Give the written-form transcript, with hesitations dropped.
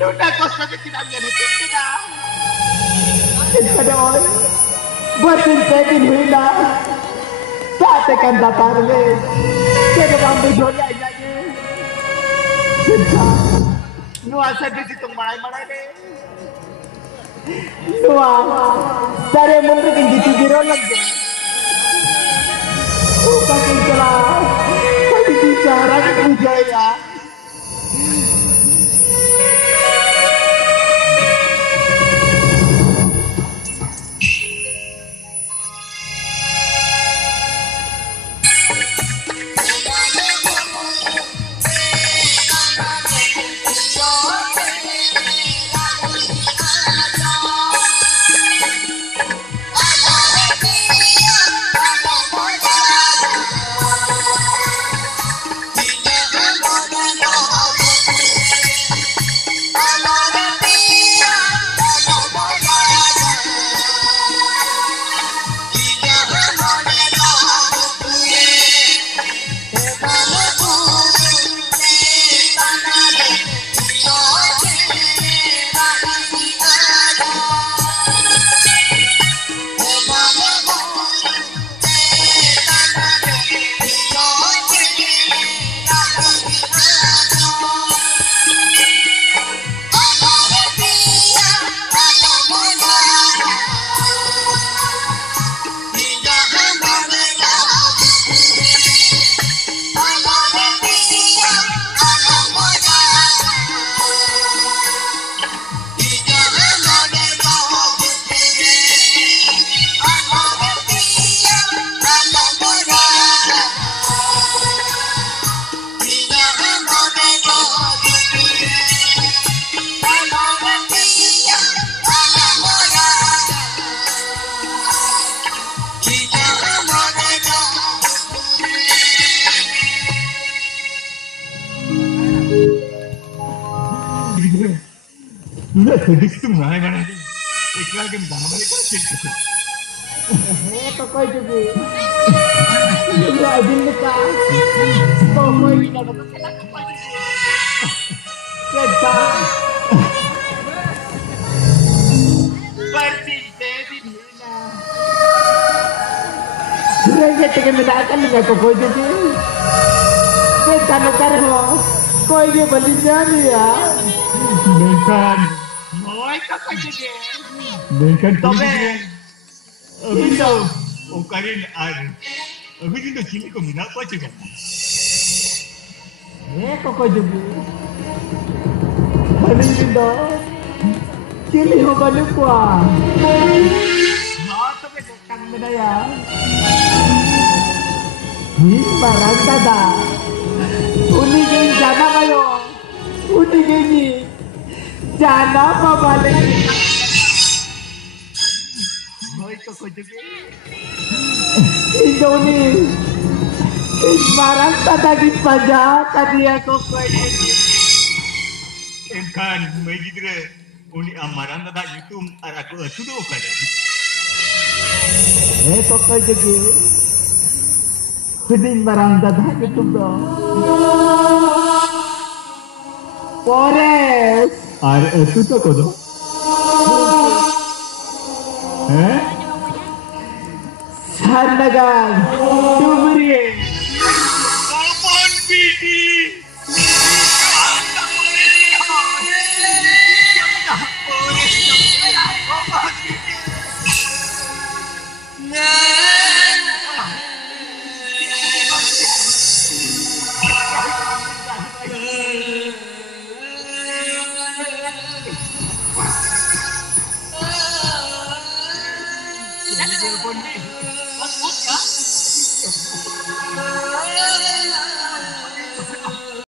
Luna kosa na kinamyan ito na. Kita doon. Buatin pwedeng hina. Dati kan datar le. Kaya bang bidol ay lagi. Kita. Nuwa sa bis itong maray-maray le. Nuwa. Dari mundur kan ditibiro lagi. Bukan kelas. Kami bicara ke Jaya. Sedikit mana? Ikhlas game dah mereka sedikit. तो कोई juga. Ini adil kita. तो कोई kita तो kita कोई. Kita. Pergi jadi dina. Mereka tekan mendakan dengan kokoh juga. Kita nak kerja. Koi dia beli jadi ya. Bukan. Moi kakak juga. Bukan tapi. Abis Okarin ada. Abis itu cili kau minat apa juga? Kokoh juga. Beli itu. Cili ho beli kuah. Nah, tapi kan benda ya. Barang tada. Uni gini jana kayo. Uni gini. Jana apa balik? Moi kokoh juga. Indo ni. Barang tada di pajak kadia kokoh ini. Kan, mai gidre. Uni amaran tada YouTube aku sudah kada. Kokoh juga. Pwedeng barang tada YouTube do. Forest. Itu tu kodo. Sandagan. Tumri.